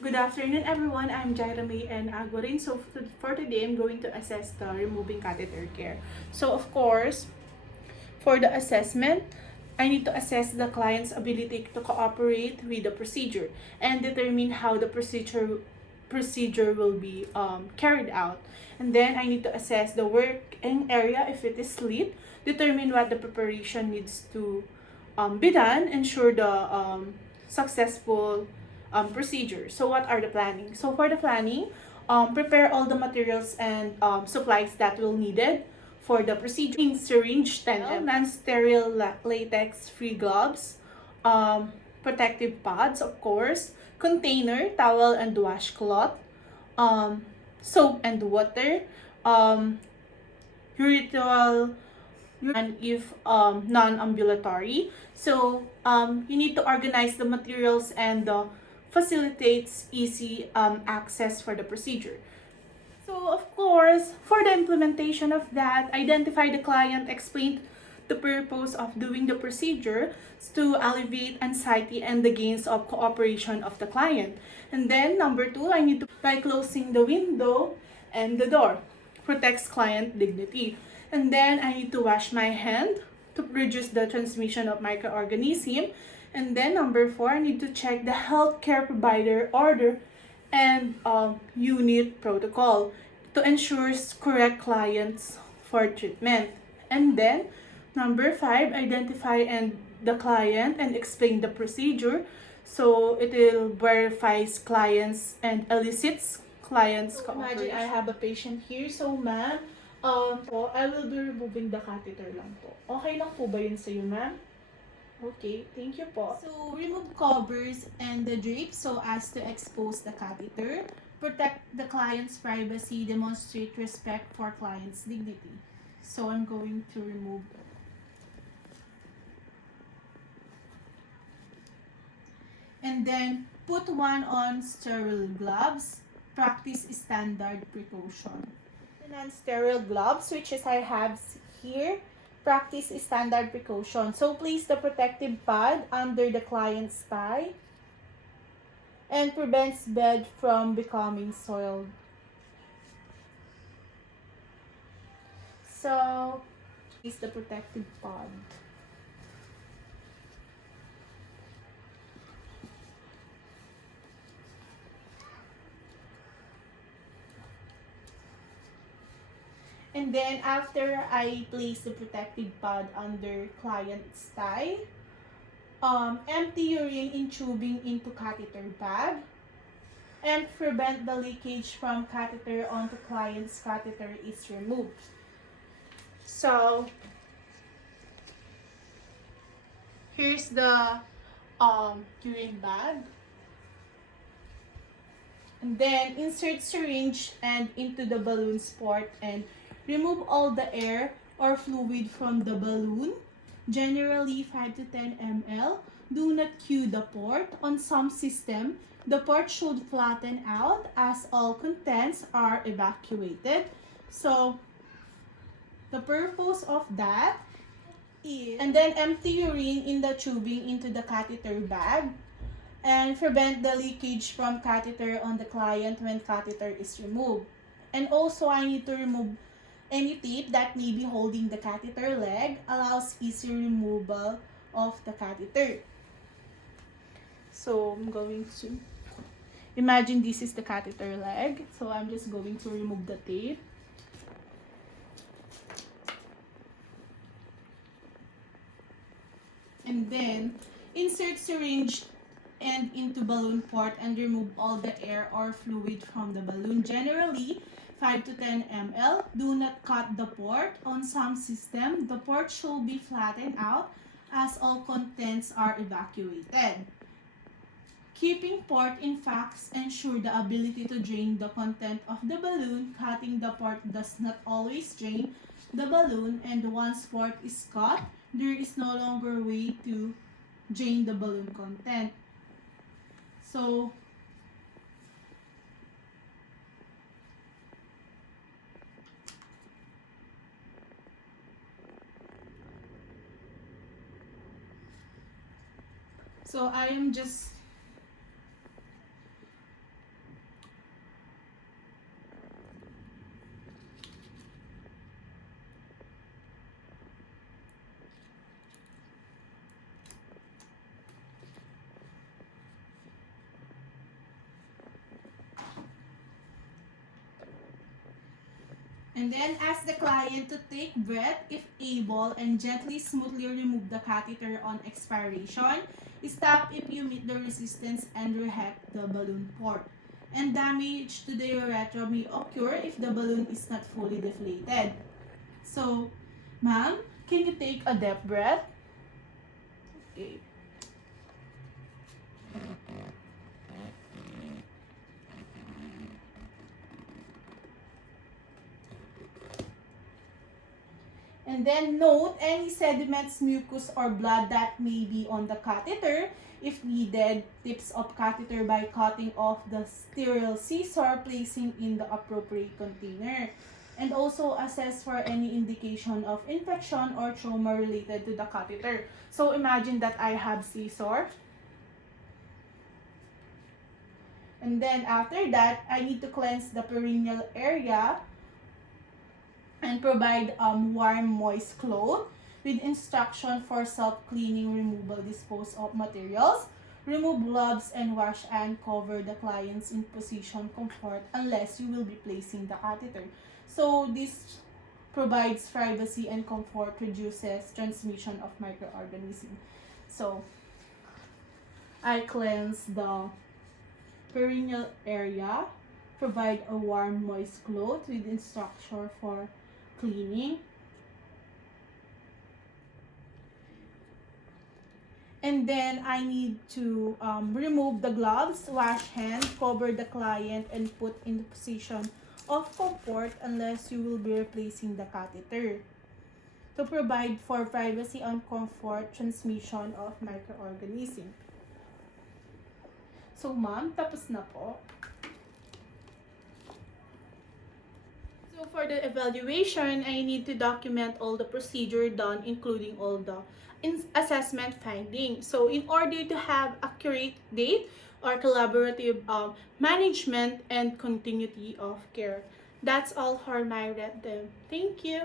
Good afternoon, everyone. I'm Jairame and Agorin. So for today, I'm going to assess the removing catheter care. So of course, for the assessment, I need to assess the client's ability to cooperate with the procedure and determine how the procedure will be carried out. And then I need to assess the working area if it is lit, determine what the preparation needs to be done, ensure the successful procedure. So what are the planning? So for the planning, prepare all the materials and supplies that will needed for the procedure. Syringe 10 non-sterile latex-free gloves, protective pads, of course, container, towel and washcloth, um, soap and water, urethral and if non-ambulatory. So you need to organize the materials and facilitates easy access for the procedure. So of course, for the implementation of that, identify the client, explain the purpose of doing the procedure to alleviate anxiety and the gains of cooperation of the client. And then number two, I need to by closing the window and the door, protects client dignity. And then I need to wash my hand to reduce the transmission of microorganism. And then number four, I need to check the healthcare provider order and unit protocol to ensure correct clients for treatment. And then number five, identify and the client and explain the procedure. So it will verifies clients and elicits clients' cooperation. Imagine I have a patient here. So ma'am, I will be removing the catheter lang po. Okay lang po ba yun sa'yo, ma'am? Okay, thank you po. So, remove covers and the drapes so as to expose the catheter. Protect the client's privacy, demonstrate respect for client's dignity. So, I'm going to remove. And then, put one on sterile gloves. Practice standard precaution. The non-sterile gloves, which is I have here, practice standard precaution. So place the protective pad under the client's thigh and prevents bed from becoming soiled. So place the protective pad. And then after I place the protective pad under client's thigh, empty urine in tubing into catheter bag and prevent the leakage from catheter onto client's catheter is removed. So here's the urine bag. And then insert syringe and into the balloon port and remove all the air or fluid from the balloon, generally 5 to 10 ml. Do not cue the port. On some system, the port should flatten out as all contents are evacuated. So, the purpose of that is, and then empty urine in the tubing into the catheter bag and prevent the leakage from catheter on the client when catheter is removed. And also, I need to remove any tape that may be holding the catheter leg, allows easy removal of the catheter. So I'm going to imagine this is the catheter leg. So I'm just going to remove the tape. And then insert syringe and into balloon port and remove all the air or fluid from the balloon. Generally, 5 to 10 ml. Do not cut the port. On some system, the port should be flattened out as all contents are evacuated. Keeping port in fact ensure the ability to drain the content of the balloon. Cutting the port does not always drain the balloon, and once port is cut, there is no longer way to drain the balloon content. So, I am just And then ask the client to take breath if able and gently, smoothly remove the catheter on expiration. Stop if you meet the resistance and reheat the balloon port. And damage to the urethra may occur if the balloon is not fully deflated. So, ma'am, can you take a deep breath? Okay. And then note any sediments, mucus, or blood that may be on the catheter. If needed, tips of catheter by cutting off the sterile scissor, placing in the appropriate container. And also assess for any indication of infection or trauma related to the catheter. So imagine that I have scissor. And then after that, I need to cleanse the perineal area and provide warm, moist cloth with instruction for self-cleaning, removal, dispose of materials. Remove gloves and wash and cover the clients in position comfort unless you will be placing the catheter. So this provides privacy and comfort, reduces transmission of microorganisms. So I cleanse the perineal area, provide a warm, moist cloth with instruction for cleaning. And then I need to remove the gloves, wash hands, cover the client, and put in the position of comfort unless you will be replacing the catheter to provide for privacy and comfort, transmission of microorganism. So ma'am, tapos na po. So for the evaluation, I need to document all the procedure done, including all the assessment findings. So in order to have accurate date or collaborative management and continuity of care. That's all for my read them. Thank you.